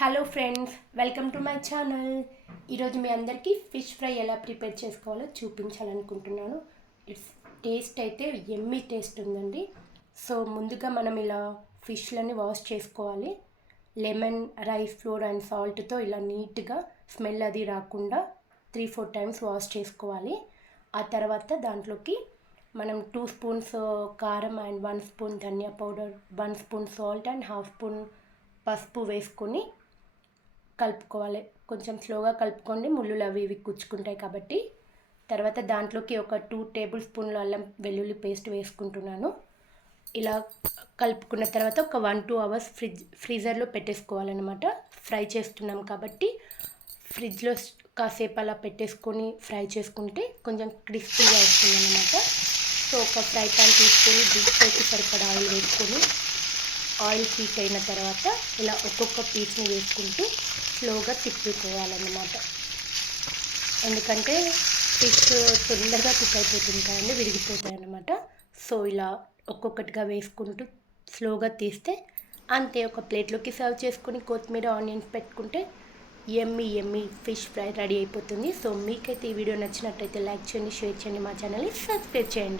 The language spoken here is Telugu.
Hello friends welcome to my channel ఈరోజు మీ అందరికీ ఫిష్ ఫ్రై ఎలా ప్రిపేర్ చేసుకోవాలో చూపించాలనుకుంటున్నాను. ఇట్స్ టేస్ట్ అయితే ఎమ్మి టేస్ట్ ఉందండి. సో ముందుగా మనం ఇలా ఫిష్లని వాష్ చేసుకోవాలి. లెమన్ రైస్ ఫ్లోర్ అండ్ సాల్ట్తో ఇలా నీట్గా స్మెల్ అది రాకుండా త్రీ ఫోర్ టైమ్స్ వాష్ చేసుకోవాలి. ఆ తర్వాత దాంట్లోకి మనం టూ స్పూన్స్ uh, కారం and one spoon dhaniya powder one spoon salt and half spoon పసుపు వేసుకొని కలుపుకోవాలి. కొంచెం స్లోగా కలుపుకోండి. ముళ్ళులు అవి ఇవి కుచ్చుకుంటాయి కాబట్టి. తర్వాత దాంట్లోకి ఒక టూ టేబుల్ స్పూన్ల అల్లం వెల్లుల్లి పేస్ట్ వేసుకుంటున్నాను. ఇలా కలుపుకున్న తర్వాత ఒక వన్ టూ అవర్స్ ఫ్రిడ్జ్ ఫ్రీజర్లో పెట్టేసుకోవాలన్నమాట. ఫ్రై చేస్తున్నాం కాబట్టి ఫ్రిడ్జ్లో కాసేపు అలా పెట్టేసుకొని ఫ్రై చేసుకుంటే కొంచెం క్రిస్పీగా వస్తుంది అన్నమాట సో ఒక ఫ్రై ప్యాన్ తీసుకొని డీప్ ఫ్రైకి సరిపడా ఆయిల్ వేసుకొని ఆయిల్ హీట్ అయిన తర్వాత ఇలా ఒక్కొక్క పీస్ని వేసుకుంటూ స్లోగా తిప్పుకోవాలన్నమాట. ఎందుకంటే ఫిష్ తొందరగా కుక్ అయిపోతుంది కదండి విరిగిపోతాయి అన్నమాట. సో ఇలా ఒక్కొక్కటిగా వేసుకుంటూ స్లోగా తీస్తే అంతే ఒక ప్లేట్లోకి సర్వ్ చేసుకొని కొత్తిమీర ఆనియన్స్ పెట్టుకుంటే ఎమ్మి ఎమ్మి ఫిష్ ఫ్రై రెడీ అయిపోతుంది. సో మీకైతే ఈ వీడియో నచ్చినట్టయితే లైక్ చేయండి షేర్ చేయండి మా ఛానల్ని సబ్స్క్రైబ్ చేయండి.